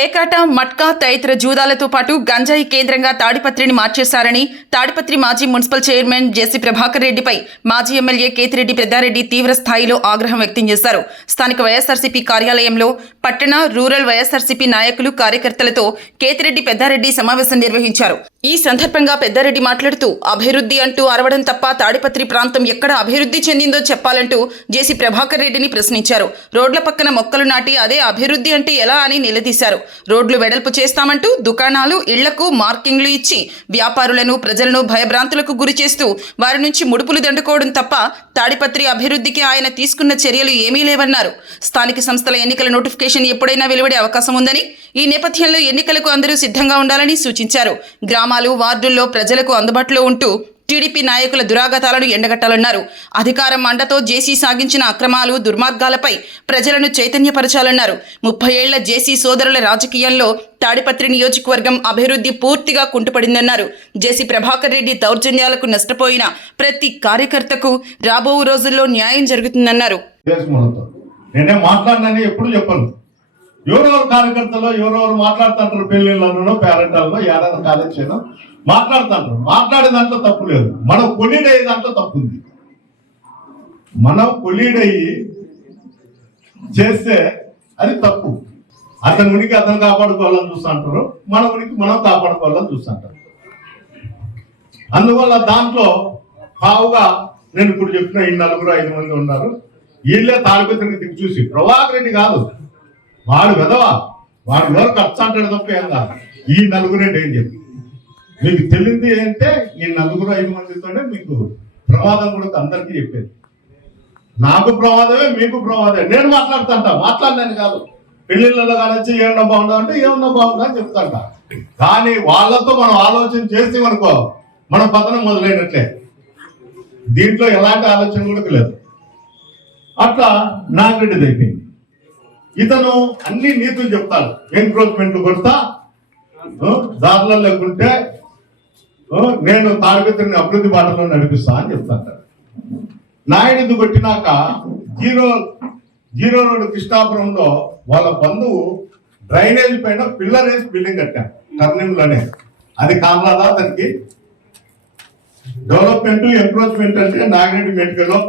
పేకాట, మట్కా తదితర జూదాలతో పాటు గంజాయి కేంద్రంగా తాడిపత్రిని మార్చేశారని తాడిపత్రి మాజీ మున్సిపల్ చైర్మన్ జెసి ప్రభాకర్ రెడ్డిపై మాజీ ఎమ్మెల్యే కేతిరెడ్డి పెద్దారెడ్డి తీవ్ర స్థాయిలో ఆగ్రహం వ్యక్తం చేశారు. స్థానిక వైఎస్ఆర్సీపీ కార్యాలయంలో పట్టణ, రూరల్ వైఎస్ఆర్సీపీ నాయకులు, కార్యకర్తలతో కేతిరెడ్డి పెద్దారెడ్డి సమావేశం నిర్వహించారు. ఈ సందర్భంగా పెద్దారెడ్డి మాట్లాడుతూ అభివృద్ధి అంటూ అరవడం తప్ప తాడిపత్రి ప్రాంతం ఎక్కడ అభివృద్ధి చెందిందో చెప్పాలంటూ జెసి ప్రభాకర్ రెడ్డిని ప్రశ్నించారు. రోడ్ల పక్కన మొక్కలు నాటి అదే అభివృద్ధి అంటే ఎలా అని నిలదీశారు. రోడ్లు వెడల్పు చేస్తామంటూ దుకాణాలు, ఇళ్లకు మార్కింగ్లు ఇచ్చి వ్యాపారులను, ప్రజలను భయభ్రాంతులకు గురి చేస్తూ వారి నుంచి ముడుపులు దండుకోవడం తప్ప తాడిపత్రి అభివృద్ధికి ఆయన తీసుకున్న చర్యలు ఏమీ లేవన్నారు. స్థానిక సంస్థల ఎన్నికల నోటిఫికేషన్ ఎప్పుడైనా వెలువడే అవకాశం ఉందని, ఈ నేపథ్యంలో ఎన్నికలకు అందరూ సిద్ధంగా ఉండాలని సూచించారు. గ్రామాలు, వార్డుల్లో ప్రజలకు అందుబాటులో ఉంటూ టీడీపీ నాయకుల దురాగతాలను ఎండగట్టాలన్నారు. అధికారం అండతో జేసీ సాగించిన అక్రమాలు, దుర్మార్గాలపై ప్రజలను చైతన్యపరచాలన్నారు. 30 ఏళ్ల జేసీ సోదరుల రాజకీయాల్లో తాడిపత్రి నియోజకవర్గం అభివృద్ధి పూర్తిగా కుంటుపడిందన్నారు. జేసీ ప్రభాకర్ రెడ్డి దౌర్జన్యాలకు నష్టపోయిన ప్రతి కార్యకర్తకు రాబో రోజుల్లో న్యాయం జరుగుతుందన్నారు. నేనే మాట్లాడినని ఎప్పుడు చెప్పను. ఎవరెవరు కార్యకర్తలు ఎవరెవరు మాట్లాడుతుంటారు, పెళ్లిళ్ళను, పేరెంటాలను, ఏడాది కాలేజీలో మాట్లాడుతుంటారు. మాట్లాడే దాంట్లో తప్పు లేదు. మనం కొలీడ్ అయ్యే దాంట్లో తప్పు ఉంది. మనం కొలీడ్ అయ్యి చేస్తే అది తప్పు. అతని ఉనికి అతను కాపాడుకోవాలని చూస్తుంటారు, మన ఉనికి మనం కాపాడుకోవాలని చూస్తుంటారు. అందువల్ల దాంట్లో పావుగా నేను ఇప్పుడు చెప్పిన ఈ 4-5 మంది ఉన్నారు. వీళ్ళే తాడిపత్రికి దిక్కు చూసి, ప్రభాకర్ రెడ్డి కాదు, వాడు వెదవా, వాడు ఎవరు ఖర్చు అంటాడు తప్ప ఏం కాదు. ఈ 4 ఏం చెప్పి మీకు తెలియదు అంటే ఈ 4-5 మందితోనే మీకు ప్రమాదం కూడా అందరికీ చెప్పేది. నాకు ప్రమాదమే, మీకు ప్రమాదమే. నేను మాట్లాడినాను కాదు. పెళ్లిళ్ళలో కానొచ్చి ఏమన్నా బాగుండవు అంటే ఏమన్నా బాగుందా అని చెప్తాంట. కానీ వాళ్ళతో మనం ఆలోచన చేస్తే అనుకో, మన పతనం మొదలైనట్లే. దీంట్లో ఎలాంటి ఆలోచన కూడా లేదు. అట్లా నాగరెడ్డిది అయిపోయింది. ఇతను అన్ని నీతులు చెప్తాడు. ఎన్క్రోచ్మెంట్లు కొడతా, దారిలో లేకుంటే నేను తాడిపత్రిని అభివృద్ధి బాటలో నడిపిస్తా అని చెప్తాడు. నాయుడు కొట్టినాక జీరో రోడ్ కృష్ణాపురంలో వాళ్ళ బంధువు డ్రైనేజ్ పైన పిల్లర్ వేసి బిల్డింగ్ కట్టాడు టర్నింగ్ లోనే. అది కామరాదా దానికి డెవలప్మెంట్, ఎంక్రోచ్మెంట్ అంటే నాగిరెడ్డి మెడికల్లో,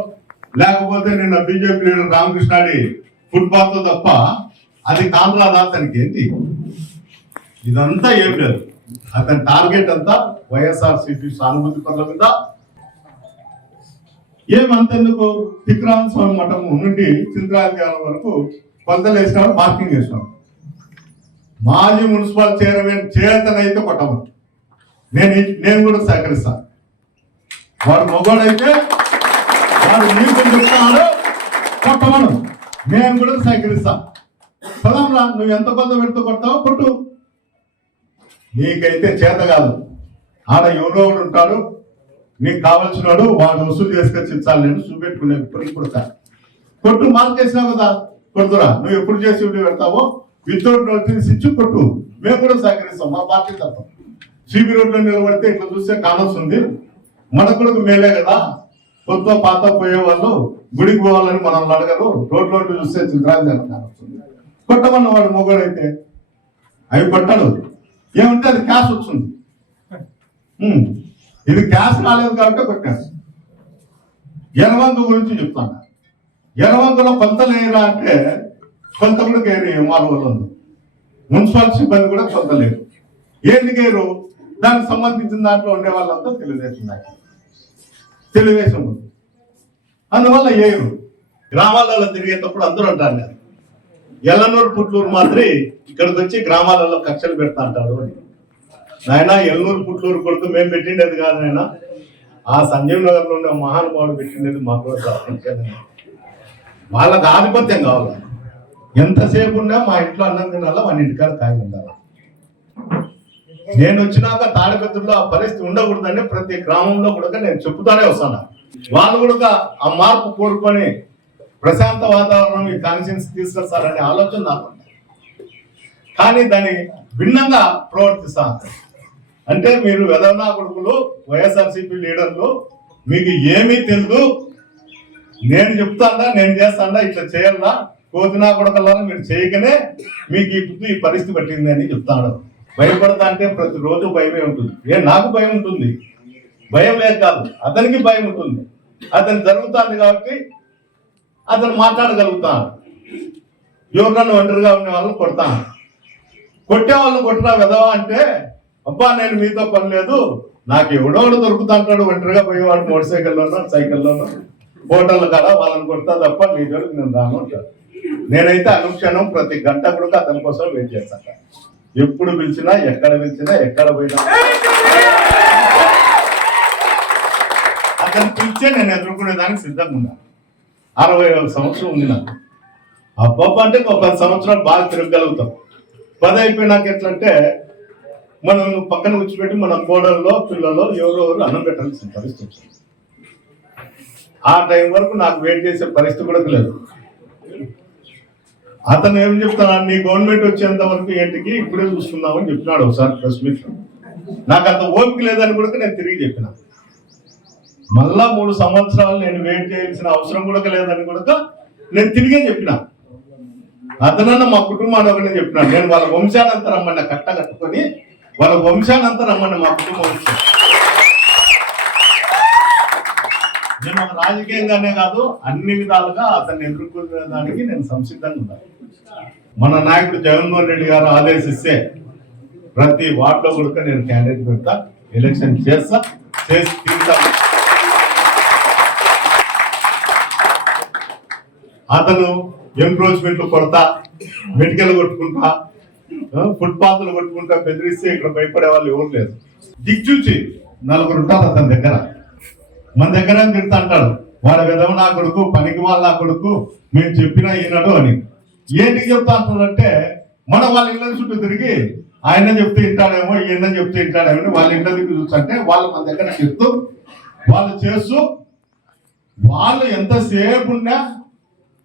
లేకపోతే నిన్న బీజేపీ లీడర్ రామకృష్ణాడి ఫుట్బాల్ తో తప్ప అది కామరాదా అతనికి ఏంటి? ఇదంతా ఏం లేదు. అతని టార్గెట్ అంతా వైఎస్ఆర్సీపీ సానుభూతి పనుల మీద. ఏమంతెందుకు, తిక్కరామ స్వామి మఠం నుండి చింతరాజకాలం వరకు కొలతలు వేసినాడు, మార్కింగ్ వేసినాడు. మాజీ మున్సిపల్ చైర్మన్ చేతనైతే కొట్టమని నేను కూడా సహకరిస్తాను. వాడు మొగోడైతే వాడు నీకు చెప్తాడు కొట్టమను, నేను కూడా సహకరిస్తా. పదంరా, నువ్వు ఎంత కొత్త పెడుతూ కొడతావో కొట్టు. నీకైతే చేత కాదు. ఆడ ఎవరో ఒకడు ఉంటాడు, నీకు కావాల్సిన వాడు, వాడు వసూలు చేసుకొచ్చి ఇచ్చాలి. నేను చూపెట్టుకునే ఇప్పటికి కూడా కొట్టు. మార్క్ చేసినావు కదా, కొడుతురా. నువ్వు ఎప్పుడు చేసి పెడతావో వితౌట్ నోటీస్ ఇచ్చి కొట్టు. మేము కూడా సహకరిస్తాం, మా పార్టీ తప్ప. సిబి రోడ్లో నిలబడితే ఇట్లా చూస్తే కానొస్తుంది. మనకు కూడా మేలే కదా. కొత్త పాత పోయే వాళ్ళు గుడికి పోవాలని మనం అడగరు. రోడ్లో చూస్తే చింతరాజు కానొస్తుంది. కొట్టమన్న వాడు మొగడైతే అవి కొట్టాడు. ఏమంటే అది క్యాష్ వచ్చింది. ఇది క్యాష్ రాలేదు కాబట్టి కొట్టాడు. ఎర్రవంక గురించి చెప్తాను. ఎర్రవంకలో కొంతలు వేయరా అంటే కొంత కూడా కేరు మానవులు ఉంది. మున్సిపల్ సిబ్బంది కూడా కొంత లేరు. ఏంటి కేరు? దానికి సంబంధించిన దాంట్లో ఉండే వాళ్ళంతా తెలుగుదేశం ఉంది. అందువల్ల ఏరు గ్రామాలలో తిరిగేటప్పుడు అందరూ అంటారు కదా, ఎల్లనూరు పుట్లూరు మాదిరి ఇక్కడికి వచ్చి గ్రామాలలో కక్షలు పెడతా అంటాడు అని. నాయన ఎల్లనూరు పుట్లూరు కొడుకు మేము పెట్టిండేది కాదు నాయన, ఆ సంజీవ్ నగర్ లో ఉండే మహానుభావుడు పెట్టిండేది మాకు. వాళ్ళకి ఆధిపత్యం కావాలి. ఎంతసేపు ఉన్నా మా ఇంట్లో అన్నం తినాలా, మన ఇంటికాడ కాయ ఉండాలి. నేను వచ్చినాక తాడిపత్రిలో ఆ పరిస్థితి ఉండకూడదని ప్రతి గ్రామంలో కూడా నేను చెప్తానే వస్తాను. వాళ్ళు కూడా ఆ మార్పు కోరుకొని ప్రశాంత వాతావరణం ఈ కాన్స్టిట్యూన్సీ తీసుకొస్తారనే ఆలోచన నాకు. కానీ దాన్ని భిన్నంగా ప్రవర్తిస్తాను. అంటే మీరు వెదవనా కొడుకులు, వైఎస్ఆర్సీపీ లీడర్లు, మీకు ఏమీ తెలుసు, నేను చెప్తాడా, నేను చేస్తాడా, ఇట్లా చేయాలా, కోతినా కొడకల్లా మీరు చేయకనే మీకు ఈ పరిస్థితి పట్టింది అని చెప్తాడు. భయపడతా అంటే ప్రతిరోజు భయమే ఉంటుంది. నాకు భయం ఉంటుంది, భయం లేదు కాదు, అతనికి భయం ఉంటుంది. అతను జరుగుతుంది కాబట్టి అతను మాట్లాడగలుగుతాను. ఎవరినన్నా ఒంటరిగా ఉండే వాళ్ళని కొడతాను. కొట్టే వాళ్ళని కొట్టరా వెదవా అంటే, అబ్బా నేను మీతో పని లేదు, నాకు ఎవడోడు దొరుకుతా అంటాడు ఒంటరిగా పోయేవాడు మోటార్ సైకిల్లోనో హోటల్ కాడ వాళ్ళని కొడతా తప్ప మీ జోలికి నేను రాను అంటాడు. నేనైతే అనుక్షణం ప్రతి గంట కూడా అతని కోసం వెయిట్ చేస్తాను. ఎప్పుడు పిలిచినా, ఎక్కడ పిలిచినా, ఎక్కడ పోయినా అతను పిలిచే నేను ఎదుర్కొనే దానికి సిద్ధంగా ఉన్నా. 61 సంవత్సరం ఉంది నాకు. అబ్బబ్బ అంటే ఒక 10 సంవత్సరాలు బాగా తిరగలుగుతాం. 10 అయిపోయినాక ఎట్లంటే మనం పక్కన కూర్చోబెట్టి మన కోడల్లో పిల్లల్లో ఎవరెవరు అన్నం పెట్టాల్సిన పరిస్థితి. ఆ టైం వరకు నాకు వెయిట్ చేసే పరిస్థితి కూడా లేదు. అతను ఏం చెప్తున్నాడు, నీ గవర్నమెంట్ వచ్చేంత వరకు ఏంటికి ఇప్పుడే చూసుకుందామని చెప్తున్నాడు ఒకసారి ప్రెస్ మీట్ లో. నాకు అంత ఓపిక లేదని కూడా నేను తిరిగి చెప్పిన. మళ్ళా 3 సంవత్సరాలు నేను వెయిట్ చేయాల్సిన అవసరం కూడా లేదని కూడా నేను తిరిగే చెప్పిన. అతనన్నా మా కుటుంబాన్ని ఒకనే చెప్పినాడు, నేను వాళ్ళ వంశానంతా రమ్మన్న కట్ట కట్టుకొని వాళ్ళ వంశానంతా రమ్మన్న మా కుటుంబం వచ్చి. నేను ఒక రాజకీయంగానే కాదు అన్ని విధాలుగా అతన్ని ఎదుర్కొనే దానికి నేను సంసిద్ధంగా ఉన్నాను. మన నాయకుడు జగన్మోహన్ రెడ్డి గారు ఆదేశిస్తే ప్రతి వార్డులో కూడా నేను క్యాండిడేట్ పెడతా, ఎలక్షన్ చేసి తీరుతా. అతను ఎంక్రోచ్మెంట్లు కొడతా, మెడికల్ కొట్టుకుంటా, ఫుట్పాత్లు కొట్టుకుంటా బెదిరిస్తే ఇక్కడ భయపడే వాళ్ళు ఎవరు లేరు. దిక్చూచి 4 ఉంటారు అతని దగ్గర. మన దగ్గర తిడతా అంటాడు, వాడు విధవ నా కొడుకు, పనికి వాళ్ళ నా కొడుకు, మేము చెప్పినా ఈనాడు అని. ఏంటికి చెప్తా అంటారంటే, మన వాళ్ళ ఇళ్ళ చుట్టూ తిరిగి ఆయన చెప్తే వింటాడేమో, ఈయన చెప్తే వింటాడేమో వాళ్ళ ఇంట్లో తిరిగి చూస్తుంటే వాళ్ళు మన దగ్గర చెప్తూ వాళ్ళు చేస్తూ వాళ్ళు ఎంతసేపు ఉన్నా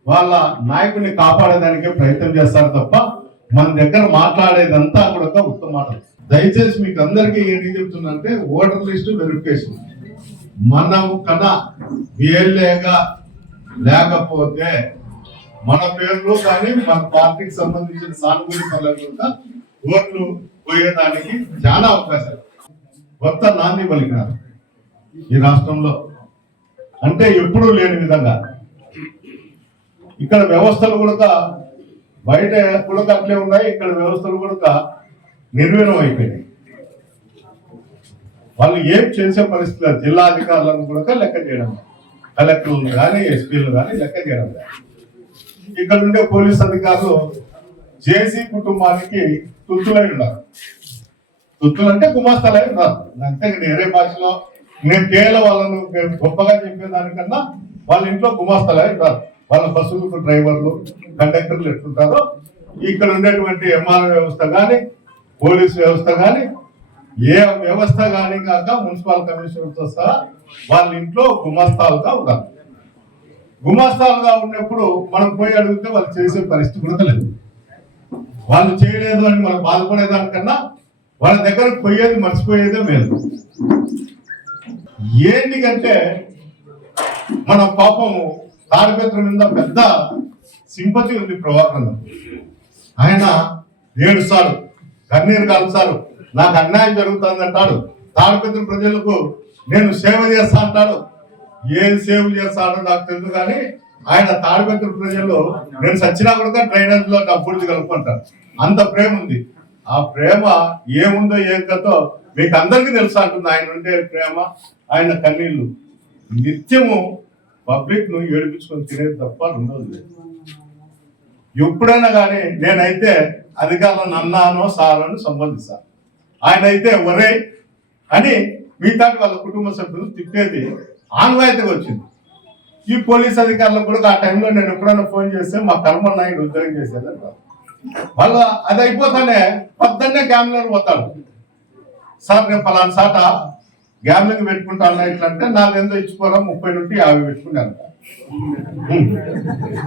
వాళ్ళ నాయకుడిని కాపాడేదానికే ప్రయత్నం చేస్తారు తప్ప మన దగ్గర మాట్లాడేదంతా కూడా ఉత్తమ మాటలు. దయచేసి మీకు అందరికీ ఏంటి చెప్తున్నా, ఓటర్ లిస్టు వెరిఫికేషన్ మనం కన్నా వీళ్ళేగా లేకపోతే మన పేర్లు కానీ మన పార్టీకి సంబంధించిన సానుభూతి పనులకు ఓట్లు పోయేదానికి చాలా అవకాశాలు. కొత్త నాంది పలికినారు ఈ రాష్ట్రంలో, అంటే ఎప్పుడూ లేని విధంగా. ఇక్కడ వ్యవస్థలు కూడా బయట కూడా అట్లే ఉన్నాయి, ఇక్కడ వ్యవస్థలు కూడా నిర్వీర్యం అయిపోయినాయి. వాళ్ళు ఏం చేసే పరిస్థితి జిల్లా అధికారులను కూడా లెక్క చేయడం, కలెక్టర్లను కానీ ఎస్పీలను కానీ లెక్క చేయడం. ఇక్కడ ఉండే పోలీస్ అధికారులు జేసీ కుటుంబానికి తుత్తులై ఉన్నారు. తుత్తులు అంటే గుమాస్తాలై ఉన్నారు. అంతే వేరే భాషలో నేను కేవలం వాళ్ళను గొప్పగా చెప్పేదానికన్నా వాళ్ళ ఇంట్లో గుమాస్తాలై ఉన్నారు. వాళ్ళ బస్సులకు డ్రైవర్లు, కండక్టర్లు ఎట్లుంటారో ఇక్కడ ఉండేటువంటి ఎంఆర్ఓ వ్యవస్థ కానీ, పోలీస్ వ్యవస్థ కానీ, ఏ వ్యవస్థ కానీ కాక మున్సిపల్ కమిషనర్తో సహా వాళ్ళ ఇంట్లో గుమాస్తాలుగా ఉన్నారు. గుమాస్తాలుగా ఉన్నప్పుడు మనం పోయి అడిగితే వాళ్ళు చేసే పరిస్థితి కూడా లేదు. వాళ్ళు చేయలేదు అని మనం బాధపడేదానికన్నా వాళ్ళ దగ్గరకు పోయేది మర్చిపోయేదే మేలు. ఏంటికంటే మన పాపము తాడిపత్రి మీద పెద్ద సింపతి ఉంది ప్రభాకర్. ఆయన 7 సార్లు కన్నీరు కాల్చారు, నాకు అన్యాయం జరుగుతుంది అంటాడు. తాడిపత్రి ప్రజలకు నేను సేవ చేస్తా అంటాడు. ఏం సేవ చేస్తాడో నాకు తెలుసు, కానీ ఆయన తాడిపత్రి ప్రజలు నేను సచ్చినా కూడా డ్రైనేజ్ లో డబ్బులు కలుపుకుంటారు. అంత ప్రేమ ఉంది. ఆ ప్రేమ ఏముందో ఏం కథో మీకు అందరికీ తెలుసు అంటుంది. ఆయన ఉండే ప్రేమ, ఆయన కన్నీళ్లు నిత్యము పబ్లిక్ ను ఏడిపించుకొని తినేది తప్ప రెండోది లేదు. ఎప్పుడైనా కానీ నేనైతే అధికారులను అన్నానో సార్ అని సంబోధిస్తాను. ఆయన అయితే ఒరే అని మిగతాటి వాళ్ళ కుటుంబ సభ్యులు తిట్టేది ఆన్వాయితీగా వచ్చింది. ఈ పోలీస్ అధికారులకు కూడా ఆ టైంలో నేను ఎప్పుడైనా ఫోన్ చేస్తే మా కర్మ నాయుడు ఉద్యోగం చేసేదంట. వాళ్ళ అది అయిపోతానే పొద్దున్నే గ్యామ్లర్ పోతాడు. సార్ నేను ఫలానా సాట గ్యామ్లింగ్ పెట్టుకుంటాను ఇట్లంటే నాదెంతో ఇచ్చిపోరా 30 నుండి 50 పెట్టుకున్నాను.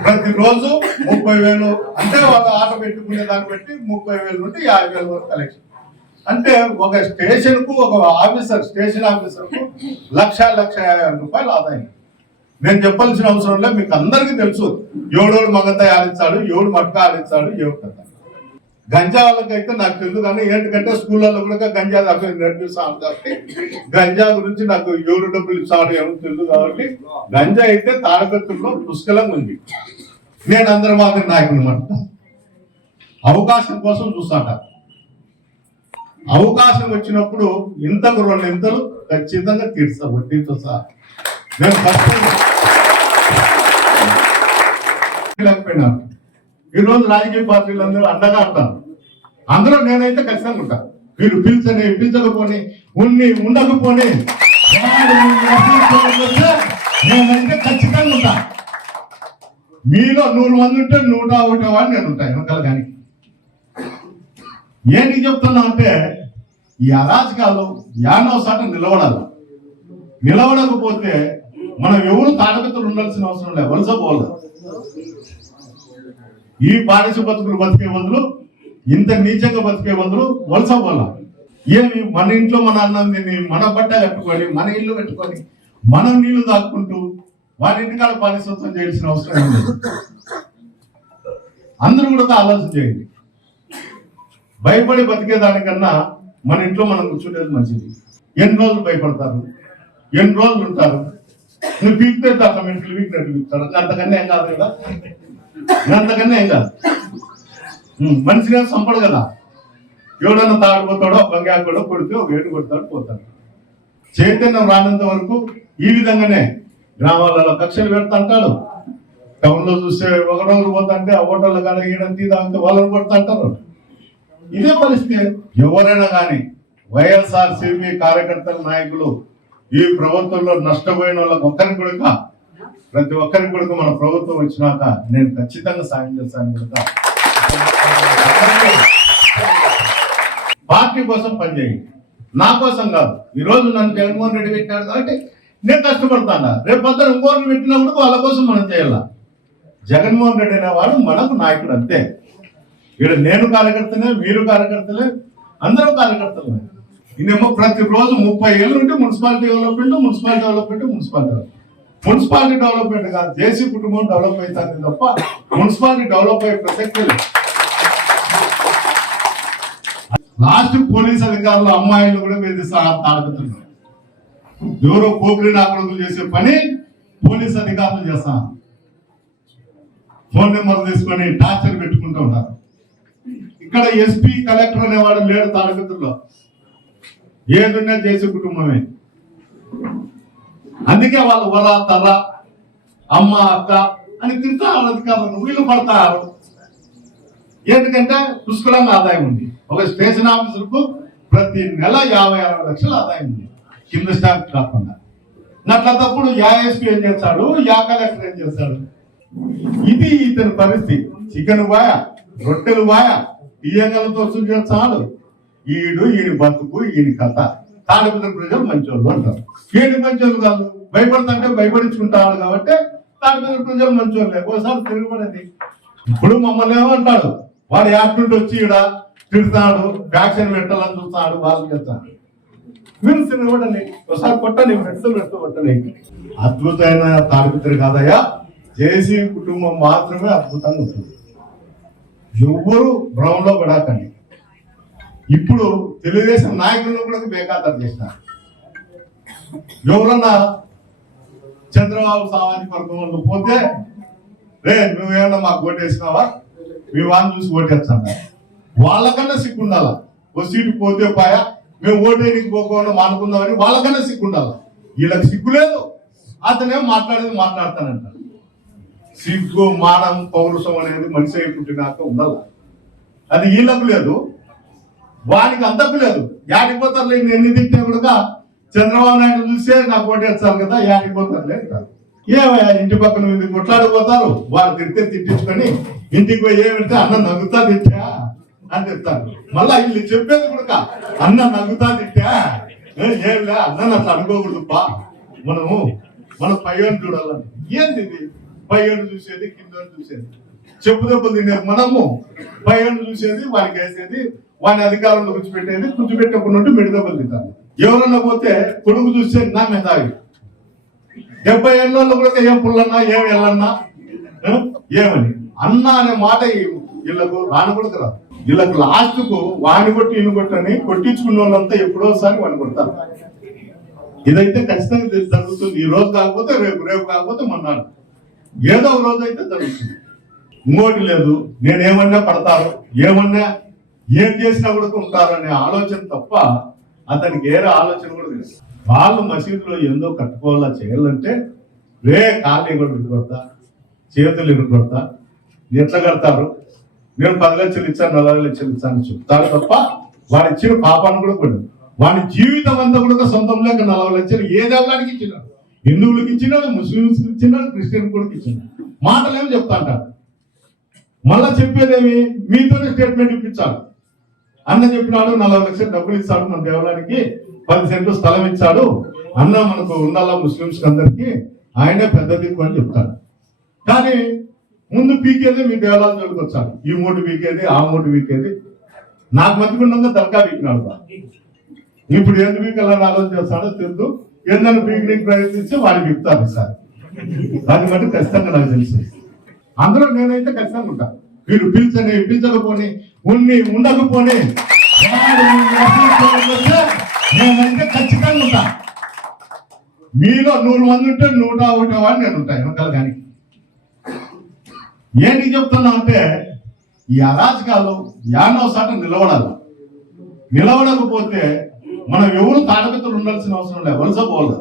ప్రతిరోజు 30,000 అంటే వాళ్ళ ఆట పెట్టుకునే దాన్ని బట్టి 30,000 నుండి 50,000 వరకు కలెక్షన్. అంటే ఒక స్టేషన్ కు ఒక ఆఫీసర్, స్టేషన్ ఆఫీసర్ కు 1,50,000 రూపాయలు ఆదాయం. నేను చెప్పాల్సిన అవసరం లేదు, మీకు అందరికీ తెలుసు ఎవడోడు మగతాయి ఆడించాడు, ఎవడు మట్క ఆడించాడు, ఎవడు కథ. గంజా వాళ్ళకైతే నాకు తెలుసు, కానీ ఏంటంటే స్కూళ్ళల్లో కూడా గంజా దాకా నేర్పిస్తాను కాబట్టి గంజా గురించి నాకు ఎవరు డబ్బులు ఇస్తాడు ఏమో తెలుసు కాబట్టి గంజా అయితే తాడిపత్రిలో పుష్కలంగా ఉంది. నేను అందరి మాత్రం నాయకుని మాట అవకాశం కోసం చూస్తాట. అవకాశం వచ్చినప్పుడు ఇంతకు 2 ఇంతలు ఖచ్చితంగా తీర్చా, వడ్డీతో సహా. నేను లేకపోయినా ఈరోజు రాజకీయ పార్టీలు అందరూ అండగా అంటారు. అందులో నేనైతే ఖచ్చితంగా ఉంటా. మీరు పిలిచకపోని ఉండకపోని నేనైతే ఖచ్చితంగా ఉంటా. మీలో 100 మంది ఉంటే 101 వాడు నేను ఉంటాను వెనకాల. కానీ ఏంటి చెప్తున్నా అంటే ఈ అరాజకాలు యానో సాట నిలబడకపోతే మనం ఎవరు తాడపత్రులు ఉండాల్సిన అవసరం లేదు, వలస పోవాలి. ఈ బానిస బతుకులు బతికే బదులు, ఇంత నీచంగా బతికే బదులు వలస పోవాలి. ఏమి మన ఇంట్లో మన అన్నం తిని, మన బట్ట కట్టుకొని, మన ఇల్లు కట్టుకొని, మనం నీళ్లు దాక్కుంటూ వారి ఇంటికాడ బానిసత్వం చేయాల్సిన అవసరం లేదు. అందరూ కూడా ఆలోచన చేయండి. భయపడి బతికేదానికన్నా మన ఇంట్లో మనం కూర్చుంటేది మంచిది. ఎన్ని రోజులు భయపడతారు, ఎన్ని రోజులు ఉంటారు? నువ్వు పీకితే అట్లా మెంటలు వీక్నెట్లు పీకుతాడు. అంతకన్నా ఏం కాదు కదా, అంతకన్నా ఏం కాదు. మనిషిని సంపడు కదా. ఎవడన్నా తాడిపోతాడో బంగాకుడో కొడితే ఒక ఏడు కొడతాడు, పోతాడు. చైతన్యం రానంత వరకు ఈ విధంగానే గ్రామాలలో కక్షలు పెడతాంటాడు. టౌన్ లో చూస్తే ఒక రోజు పోతాంటే ఆ హోటల్లో కానీ ఈడంతా తాగితే వాళ్ళని కొడతాంటారు. ఇదే పరిస్థితి. ఎవరైనా కానీ వైఎస్ఆర్సీపీ కార్యకర్తల నాయకులు ఈ ప్రభుత్వంలో నష్టపోయిన వాళ్ళకి ప్రతి ఒక్కరికి కూడా మన ప్రభుత్వం వచ్చినాక నేను ఖచ్చితంగా సాయం చేస్తాను కనుక పార్టీ కోసం పనిచేయండి, నా కోసం కాదు. ఈ రోజు నన్ను జగన్మోహన్ రెడ్డి పెట్టాడు కాబట్టి నేను కష్టపడతాను. రేపు పొద్దున ఇంకోరిని పెట్టినప్పుడు వాళ్ళ కోసం మనం చేయాల. జగన్మోహన్ రెడ్డి అనేవాడు మనకు నాయకుడు, అంతే. ఇక్కడ నేను కార్యకర్తనే, మీరు కార్యకర్తలే, అందరూ కార్యకర్తలే. ఇదేమో ప్రతిరోజు 30 ఏళ్ళ నుండి మున్సిపాలిటీ డెవలప్మెంట్ కాదు, దేశీ కుటుంబం డెవలప్ అవుతుంది తప్ప మున్సిపాలిటీ డెవలప్ అయ్యే ప్రసక్తి లేదు. లాస్ట్ పోలీస్ అధికారులు అమ్మాయిలు కూడా తాడుతున్నారు. ఎవరో పోకిరి నాకులు చేసే పని పోలీస్ అధికారులు చేస్తాను. ఫోన్ నెంబర్ తీసుకొని టార్చర్ పెట్టుకుంటూ ఉన్నారు. ఇక్కడ ఎస్పీ కలెక్టర్ అనేవాడు లేడు తాడిపత్రిలో. ఏదున్నా చేసే కుటుంబమే. అందుకే వాళ్ళు వర తర అమ్మ అక్క అని తింటారు అధికారులను. వీళ్ళు పడతారు. ఎందుకంటే పుష్కలంగా ఆదాయం ఉంది. ఒక స్టేషన్ ఆఫీసర్కు ప్రతి నెల 50-60 లక్షల ఆదాయం ఉంది, కింద స్టాఫ్ కాకుండా. అట్లప్పుడు యా ఎస్పీ ఏం చేస్తాడు, యా కలెక్టర్ ఏం చేస్తాడు? ఇది ఇతని పరిస్థితి. చికెన్ బాయ, రొట్టెలు బాయ, బియ్యంగలతో వసూలు చేస్తాడు. ఈయన బతుకు, ఈయన కథ. తాడిపత్రి ప్రజలు మంచోళ్ళు అంటారు. ఈయన మంచోళ్ళు కాదు, భయపడతాంటే భయపడించుకుంటాడు కాబట్టి తాడిపత్రి ప్రజలు మంచోళ్ళే. ఒకసారి తిరగబడేది. ఇప్పుడు మమ్మల్ని ఏమంటాడు, వాడు యాక్టుండి వచ్చి ఈడ తిడతాడు, వ్యాక్సిన్ పెట్టాలని చూస్తాడు, వాళ్ళు చేస్తాడు. మీరు తిరగబడండి, ఒకసారి కొట్టండి, పెడుతూ కొట్టండి. అద్భుతమైన తాడిపత్రి కాదయ్యా, జేసీ కుటుంబం మాత్రమే అద్భుతంగా ఉంటుంది. ఎవ్వరు భ్రమంలో పడాకండి. ఇప్పుడు తెలుగుదేశం నాయకులను కూడా బేఖాతరు చేసినారు. ఎవరన్నా చంద్రబాబు సామాజిక వర్గంలో పోతే, రే నువ్వేమన్నా మాకు ఓటేసినావా, మీ వాళ్ళని చూసి ఓటేస్తాను. వాళ్ళకన్నా సిగ్గుండాలా. ఓ సీటు పోతే పాయా, మేము ఓటేనికి పోకుండా మానుకుందామని వాళ్ళకన్నా సిగ్గుండాలా. వీళ్ళకి సిగ్గు లేదు, అతనేం మాట్లాడతానంటారు. సిగ్గు, మానం, పౌరుషం అనేది మనిషి అయి పుట్టినాక ఉండాల. అది వీళ్ళకు లేదు, వానికి అంతకు లేదు. యాడిపోతారులే, ఎన్ని తిట్టే కూడా చంద్రబాబు నాయుడు చూసే నాకు ఓటేస్తారు కదా, యాడిపోతారులే. ఏమయ్యా ఇంటి పక్కన కొట్లాడిపోతారు, వాళ్ళు తిడితే తిట్టించుకొని ఇంటికి పోయి ఏమిటంటే అన్న నవ్వుతా తిట్టా అని చెప్తారు. మళ్ళా వీళ్ళు చెప్పేది కూడా అన్న నవ్వుతా తిట్టా, ఏమిలే అన్న అట్లా అనుకోకూడదుప్పా, మనం పైన చూడాలని. ఏంది ఇది? పైన చూసేది, కింద చూసేది. చెప్పు దెబ్బలు తినేది మనము, పైన చూసేది, వానికి వేసేది, వాని అధికారంలో కూర్చోబెట్టేది, కూర్చోబెట్టకుండా మెడి దెబ్బలు తింటారు. ఎవరన్నా పోతే కొడుకు చూస్తే నా మెదావి, 70 ఏళ్ళ వాళ్ళు కూడా ఏం పుల్లన్నా ఏం వెళ్ళన్నా ఏమని అన్న అనే మాట వీళ్ళకు రానకూడదు కదా. వీళ్ళకు లాస్ట్ కు వాని కొట్టి ఇన్ని కొట్టని కొట్టించుకున్న వాళ్ళంతా ఎప్పుడోసారి వాడిని కొడతారు. ఇదైతే ఖచ్చితంగా జరుగుతుంది. ఈ రోజు కాకపోతే రేపు, రేపు కాకపోతే మొన్నాడు, ఏదో ఒక రోజు అయితే జరుగుతుంది. ఇంకోటి లేదు, నేనేమన్నా పడతారు, ఏమన్నా ఏం చేసినా కూడా ఉంటారు అనే ఆలోచన తప్ప అతనికి వేరే ఆలోచన కూడా లేదు. వాళ్ళు మసీదులో ఏందో కట్టుకోవాలా చేయాలంటే కాళ్ళు ఎగొడతా, చేతులు ఎగొడతా, ఎట్లా కడతారు, నేను 10 లక్షలు ఇచ్చాను 40 లక్షలు ఇచ్చాను చెప్తారు తప్ప వాడు ఇచ్చిన పాపాన్ని కూడా పడదు. వాడి జీవితం అంతా కూడా సొంతం లేక 40 లక్షలు ఏ దేవాలయానికి ఇచ్చినాడు, హిందువులకు ఇచ్చినాడు, ముస్లింస్కి ఇచ్చినాడు, క్రిస్టియన్ కూడా ఇచ్చినాడు. మాటలేమో చెప్తా అంటారు. మళ్ళా చెప్పేదేమి, మీతోనే స్టేట్మెంట్ ఇప్పించాలి. అన్న చెప్పినాడు 40 లక్షలు డబ్బులు ఇస్తాడు మన దేవాలయానికి, 10 సెంట్లు స్థలం ఇచ్చాడు, అన్న మనకు ఉండాలా ముస్లింస్ అందరికి, ఆయనే పెద్ద దిక్కు అని చెప్తాడు. కానీ ముందు పీకేది మీ దేవాలయం జోలికి వచ్చాడు. ఈ మూడు పీకేది, ఆ మూడు పీకేది. నాకు మధ్యకుండా దర్గా పీకినాడు. ఇప్పుడు ఏంది పీకెళ్ళని ఆలోచన చేస్తాడో తెలుసు. ఏందని పీకినికి ప్రయత్నించి వాడికి చెప్తారు సార్. దాన్ని బట్టి ఖచ్చితంగా నాకు తెలుసు. అందులో నేనైతే ఖచ్చితంగా ఉంటా. మీరు పిలిచని పిలిచకపోని ఉండకపోని నేనైతే ఖచ్చితంగా ఉంటా. మీలో 100 మంది ఉంటే 101 వాడిని నేను ఉంటాను వెనకాల. కానీ ఏంటి చెప్తున్నా అంటే ఈ అరాజకాలు యానో సాట నిలబడాలి. నిలబడకపోతే మనం ఎవరు తాడపిత్తలు ఉండాల్సిన అవసరం లేదు, వలస పోవాలి.